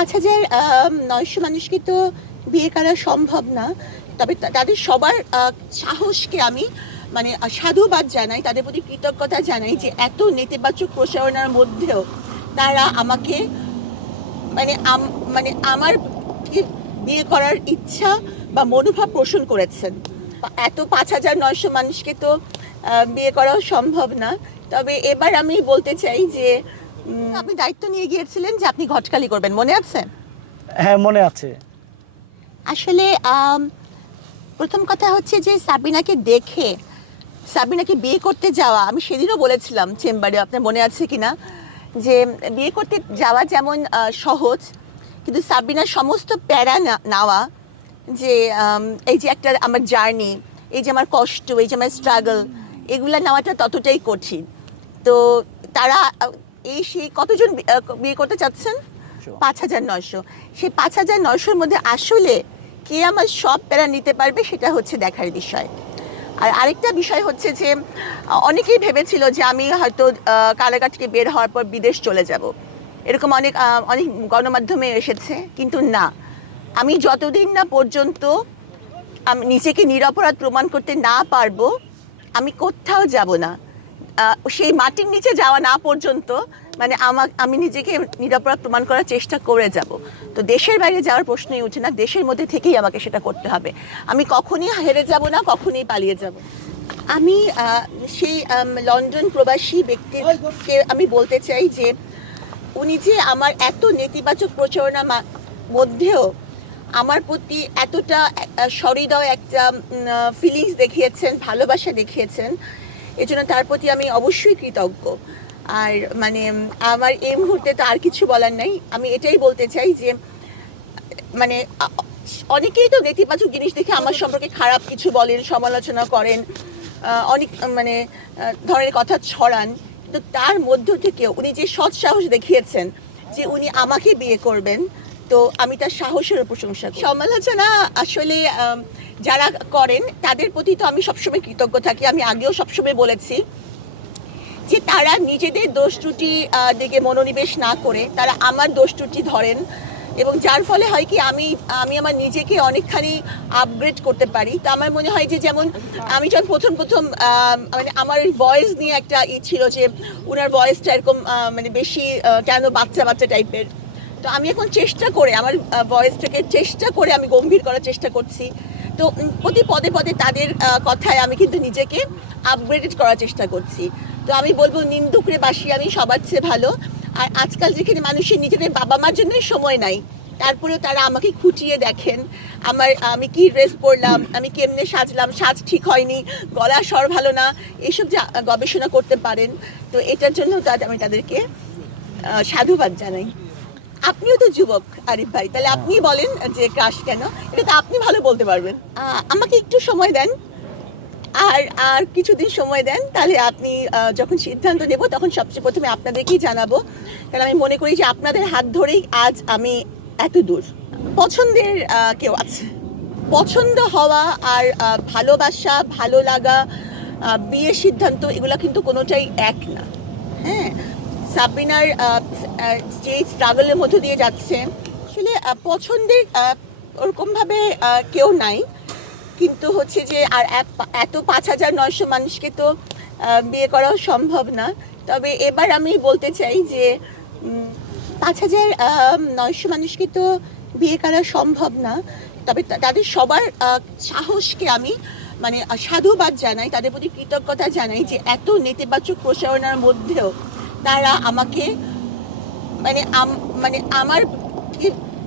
পাঁচ হাজার নয়শো মানুষকে তো বিয়ে করা সম্ভব না, তবে তাদের সবার সাহসকে আমি মানে সাধুবাদ জানাই, তাদের প্রতি কৃতজ্ঞতা জানাই যে এত নেতিবাচক প্রচারণার মধ্যেও তারা আমাকে মানে মানে আমার বিয়ে করার ইচ্ছা বা মনোভাব পোষণ করেছেন। এত পাঁচ হাজার নয়শো মানুষকে তো বিয়ে করাও সম্ভব না। তবে এবার আমি বলতে চাই যে আপনি দায়িত্ব নিয়ে গিয়েছিলেন যে আপনি ঘটকালি করবেন মনে আছে? হ্যাঁ মনে আছে। আসলে প্রথম কথা হচ্ছে যে সাবিনাকে দেখে সাবিনাকে বিয়ে করতে যাওয়া আমি সেদিনও বলেছিলাম চেম্বারে আপনার মনে আছে কিনা? যে বিয়ে করতে যাওয়া যেমন সহজ কিন্তু সাবিনার সমস্ত প্যারা নেওয়া যে এই যে একটা আমার জার্নি এই যে আমার কষ্ট এই যে আমার স্ট্রাগল এগুলা নেওয়াটা ততটাই কঠিন। তো তারা এই সেই কতজন বিয়ে করতে চাচ্ছেন? পাঁচ হাজার নয়শো। সেই পাঁচ হাজার নয়শোর মধ্যে আসলে কে আমার সব প্যারা নিতে পারবে সেটা হচ্ছে দেখার বিষয়। আর আরেকটা বিষয় হচ্ছে যে অনেকেই ভেবেছিল যে আমি হয়তো কারাগার থেকে বের হওয়ার পর বিদেশ চলে যাব। এরকম অনেক অনেক গণমাধ্যমে এসেছে কিন্তু না। আমি যতদিন না পর্যন্ত আমি নিজেকে নিরপরাধ প্রমাণ করতে না পারব আমি কোথাও যাব না। সেই মাটির নিচে যাওয়া না পর্যন্ত মানে আমার আমি নিজেকে নিরাপরাধ প্রমাণ করার চেষ্টা করে যাব। তো দেশের বাইরে যাওয়ার প্রশ্নই উঠে না, দেশের মধ্যে থেকেই আমাকে সেটা করতে হবে। আমি কখনই হেরে যাব না, কখনই পালিয়ে যাব। আমি সেই লন্ডন প্রবাসী ব্যক্তিকে আমি বলতে চাই যে, উনি যে আমার এত নেতিবাচক প্রচারণা মধ্যেও আমার প্রতি এতটা সহৃদয় একটা ফিলিংস দেখিয়েছেন, ভালোবাসা দেখিয়েছেন এজন্য তার প্রতি আমি অবশ্যই কৃতজ্ঞ। আর মানে আমার এই মুহূর্তে তো আর কিছু বলার নাই। আমি এটাই বলতে চাই যে মানে অনেকেই তো নেতিবাচক জিনিস দেখে আমার সম্পর্কে খারাপ কিছু বলেন, সমালোচনা করেন অনেক মানে ধরনের কথা ছড়ান। কিন্তু তার মধ্য থেকে উনি যে সৎ সাহস দেখিয়েছেন যে উনি আমাকে বিয়ে করবেন তো আমি তার সাহসের প্রশংসা। সমালোচনা আসলে যারা করেন, তাদের প্রতি তো আমি সবসময় কৃতজ্ঞ থাকি। আমি আগেও সবসময় বলেছি যে তারা নিজেদের দোষ ত্রুটি দিকে মনোনিবেশ না করে তারা আমার দোষ ত্রুটি ধরেন এবং যার ফলে হয় কি, আমি আমি আমার নিজেকে অনেকখানি আপগ্রেড করতে পারি। তো আমার মনে হয় যে যেমন আমি যখন প্রথম প্রথম মানে আমার ভয়েস নিয়ে একটা ই ছিল যে ওনার ভয়েসটা এরকম মানে বেশি কেন বাচ্চা বাচ্চা টাইপের তো আমি এখন চেষ্টা করে, আমার ভয়েসটাকে চেষ্টা করে আমি গম্ভীর করার চেষ্টা করছি। তো প্রতি পদে পদে তাদের কথায় আমি কিন্তু নিজেকে আপগ্রেডেড করার চেষ্টা করছি। তো আমি বলব, নিন্দুকরে বাসি আমি, সবার চেয়ে ভালো। আর আজকাল যেখানে মানুষের নিজেদের বাবা মার জন্য সময় নাই, তারপরেও তারা আমাকে খুঁটিয়ে দেখেন। আমার, আমি কি ড্রেস পরলাম, আমি কেমনে সাজলাম, সাজ ঠিক হয়নি, গলা স্বর ভালো না এইসব যে, গবেষণা করতে পারেন। তো এটার জন্য আমি তাদেরকে সাধুবাদ জানাই। আপনিও তো যুবক। আরিফ ভাই তাহলে আপনি বলেন যে ক্রাশ কেন? এটা তো আপনি ভালো বলতে পারবেন। আমাকে একটু সময় দেন। আর আর কিছুদিন সময় দেন। তাহলে আপনি যখন সিদ্ধান্ত নেব তখন সবচেয়ে প্রথমে আপনাদেরকেই জানাব। কারণ আমি মনে করি যে আপনাদের হাত ধরেই আজ আমি এত দূর। পছন্দের কেউ আছে? পছন্দ হওয়া আর ভালোবাসা ভালো লাগা বিয়ের সিদ্ধান্ত এগুলো কিন্তু কোনোটাই এক না। হ্যাঁ? সাবিনার যে স্ট্রাগলের মধ্য দিয়ে যাচ্ছে, আসলে পছন্দের ওরকমভাবে কেউ নাই। কিন্তু হচ্ছে যে, আর এত- পাঁচ হাজার নয়শো মানুষকে তো বিয়ে করাও সম্ভব না। তবে এবার আমি বলতে চাই যে পাঁচ হাজার নয়শো মানুষকে তো বিয়ে করা সম্ভব না। তবে তাদের সবার সাহসকে আমি মানে সাধুবাদ জানাই, তাদের প্রতি কৃতজ্ঞতা জানাই যে, এত নেতিবাচক প্রচারণার মধ্যেও তারা আমাকে মানে মানে আমার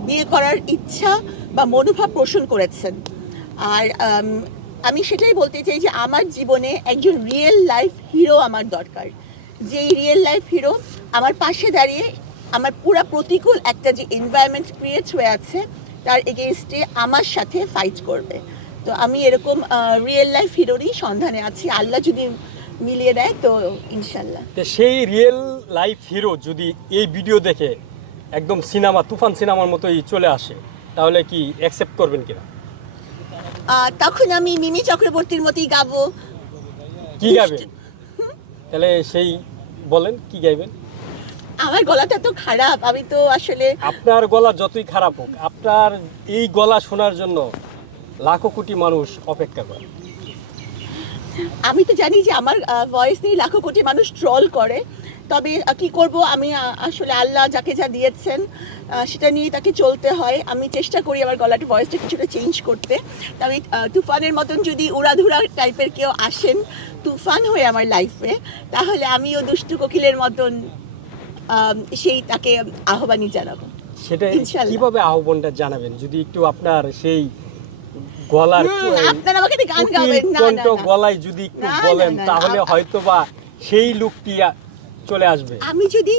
বিয়ে করার ইচ্ছা বা মনোভাব পোষণ করেছেন। আর আমি সেটাই বলতে চাই যে আমার জীবনে একজন রিয়েল লাইফ হিরো আমার দরকার। যেই রিয়েল লাইফ হিরো আমার পাশে দাঁড়িয়ে আমার পুরো প্রতিকূল একটা যে এনভায়রনমেন্ট ক্রিয়েট হয়ে আছে, তার এগেনস্টে আমার সাথে ফাইট করবে। তো আমি এরকম রিয়েল লাইফ হিরোরই সন্ধানে আছি। আল্লাহ যদি মিলিয়ে দেয় তো ইনশাল্লাহ। তো সেই রিয়েল লাইফ হিরো যদি এই ভিডিও দেখে একদম সিনেমা তুফান সিনেমার মতোই চলে আসে তাহলে কি অ্যাকসেপ্ট করবেন কিনা? তখন আমি মিমি চক্রবর্তীর মতোই গাবো। কি গাবেন? তাহলে সেই বলেন কি গাইবেন? আমার গলাটা তো খারাপ আমি তো আসলে আপনার গলা যতই খারাপ হোক আপনার এই গলা শোনার জন্য লাখো কোটি মানুষ অপেক্ষা করে। আমি তো জানি যে আমার ভয়েস নিয়ে লাখো কোটি মানুষ ট্রল করে। তবে কি করব? আমি আসলে আল্লাহ যাকে যা দিয়েছেন সেটা নিয়ে তাকে চলতে হয়। আমি চেষ্টা করি আমার গলাটা ভয়েসটা কিছুটা চেঞ্জ করতে। তবে তুফানের মতন যদি উড়াধুরা টাইপের কেউ আসেন তুফান হয়ে আমার লাইফে তাহলে আমিও দুষ্টু কোকিলের মতন সেই তাকে আহ্বানই জানাব। সেটা। কীভাবে আহ্বানটা জানাবেন? যদি একটু আপনার সেই গলার কণ্ঠ গলায় যদি একটু বলেন তাহলে হয়তো বা সেই লুকটি চলে আসবে। আমি যদি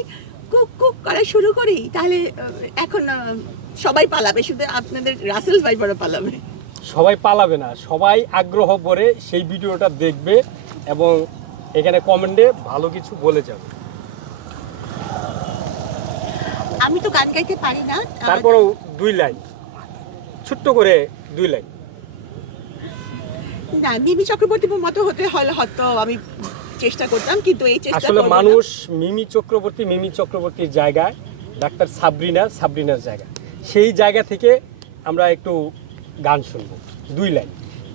কুক কুক করা শুরু করি তাহলে এখন সবাই পালাবে। শুধু আপনাদের রাসেল ভাইবারও পালাবে। সবাই পালাবে না সবাই আগ্রহ করে সেই ভিডিওটা দেখবে এবং এখানে কমেন্টে ভালো কিছু বলে যাবে। আমি তো গান গাইতে পারি না। তারপরেও দুই লাইন। ছোট্ট করে দুই লাইন। না বিবি চক্রবর্তীর মতো হতে হলে হয়তো আমি চেষ্টা করতাম কিন্তু এই চেষ্টা আসলে মানুষ মিমি চক্রবর্তী মিমি চক্রবর্তীর জায়গায় ডাক্তার সাবরিনা সাবরিনার জায়গা। সেই জায়গা থেকে আমরা একটু গান শুনব। দুই লাইন।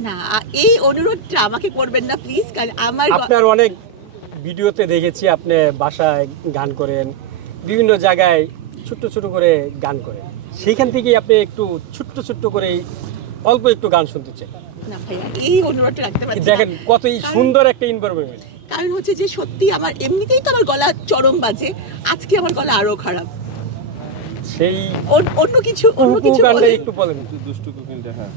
না এই অনুরোধটা আমাকে করবেন না প্লিজ কারণ আমার আপনার অনেক ভিডিওতে দেখেছি আপনি বাসায় গান করেন বিভিন্ন জায়গায় ছোট্ট ছোট করে গান করেন। সেইখান থেকেই আপনি একটু ছোট্ট ছোট্ট করে অল্প একটু গান শুনতে চাই। না ভাইয়া এই অনুরোধটা রাখতে পারছি না। দেখেন কতই কারণ- সুন্দর একটা ইনভারমেন্ট কারণ হচ্ছে যে সত্যি আমার এমনিতেই তো আমার গলা চরম বাজে আজকে আমার গলা আরও খারাপ। সেই অন্য- অন্য কিছু অন্য কিছু গানটা বলেন। একটু বলেন। দুষ্টু কোকিলটা হ্যাঁ।